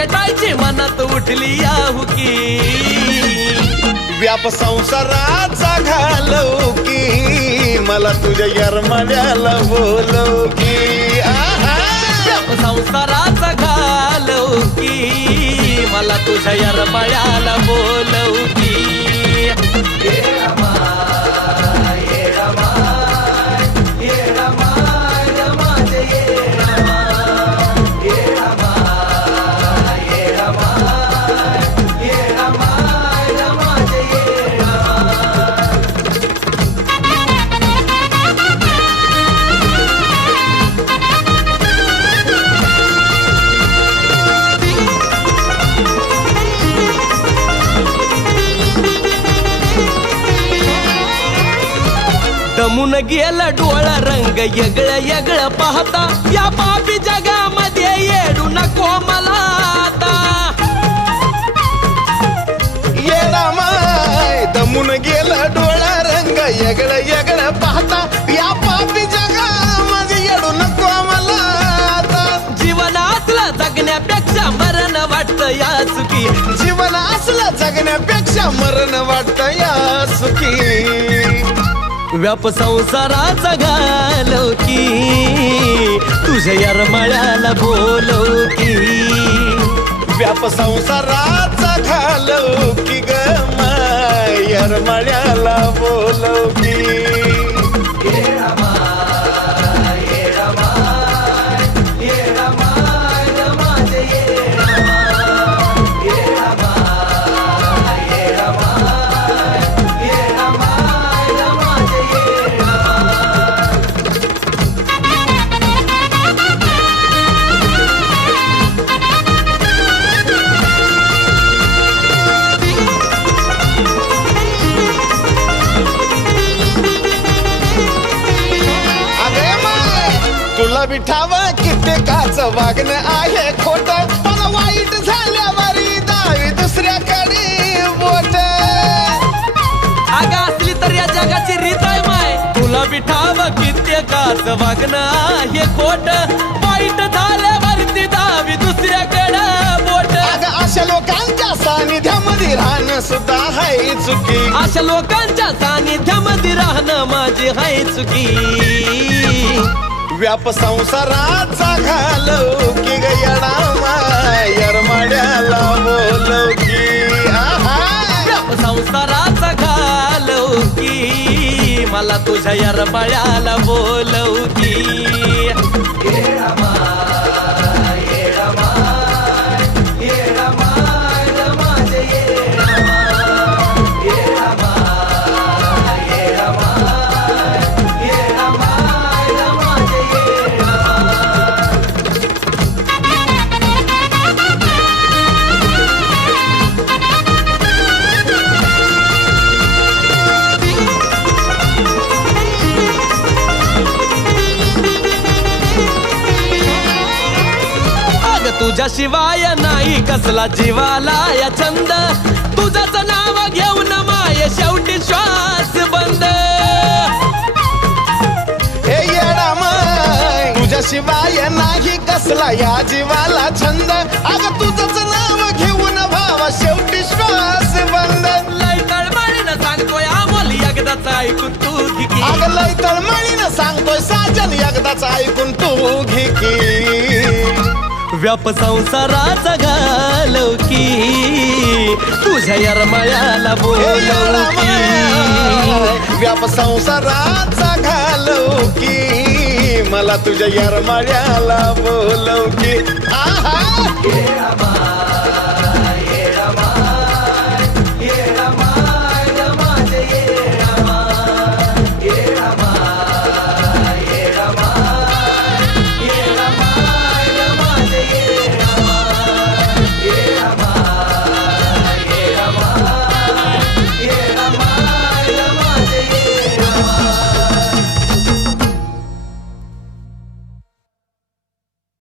भेटायची मनात उठली याहुकी व्याप संसाराचा घालव की मला तुझ्या यरमाड्याला बोलव की व्याप संसाराचा घालव की मला तुझ्या यरमाळ्याला बोलव की दमून गेलं डोळा रंग येगळं येगळं पाहता या पापी जगामध्ये येडू नको मला आता येडा माय दमून गेलं डोळा रंग येगळं येगळं पाहता या पापी जगामध्ये येडू नको मला आता जीवन असलं जगण्यापेक्षा मरण वाटतं या सुखी जीवन असलं जगण्यापेक्षा मरण वाटतं या सुखी व्याप संसाराचा घालव की तुझ्या यरमाळ्याला बोलव की व्याप संसाराचा घालव की ग माय यरमाळ्याला बोलव की तुला बिठाव कित्येकाचं वागणं आहे खोट पण वाईट झाल्यावरी दावी दुसऱ्याकडे बोट अगं असली तर या जगाची रीत आहे माय तुला बिठाव कित्येकाचं वागणं आहे खोट वाईट झाल्यावरती दावी दुसऱ्याकडे बोट अगं अशा लोकांच्या सानिध्यामध्ये राहणं सुद्धा आहे चुकी अशा लोकांच्या सानिध्यामध्ये राहणं माझी आहे चुकी व्याप संसाराचा घालव की ग येडा माय यरमाड्याला बोलव की व्याप संसाराचा घालव की मला तुझ्या यरमाळ्याला बोलव की तुझ्याशिवाय नाही कसला जीवाला या छंद तुझंच नाव घेऊन माय शेवटी श्वास बंद हे येडा माय तुझ्याशिवाय नाही कसला या जीवाला छंद अगं तुझंच नाव घेऊन भावा शेवटी श्वास बंद लय तळमळीनं सांगतोय अमोल एकदाच ऐकून तू घे की अगं लय तळमळीनं सांगतोय साजन एकदाच ऐकून तू घे की व्याप संसाराचा घालव की तुझ्या यरमाळ्याला बोलव की व्याप संसाराचा घालव की मला तुझ्या यरमाळ्याला बोलव की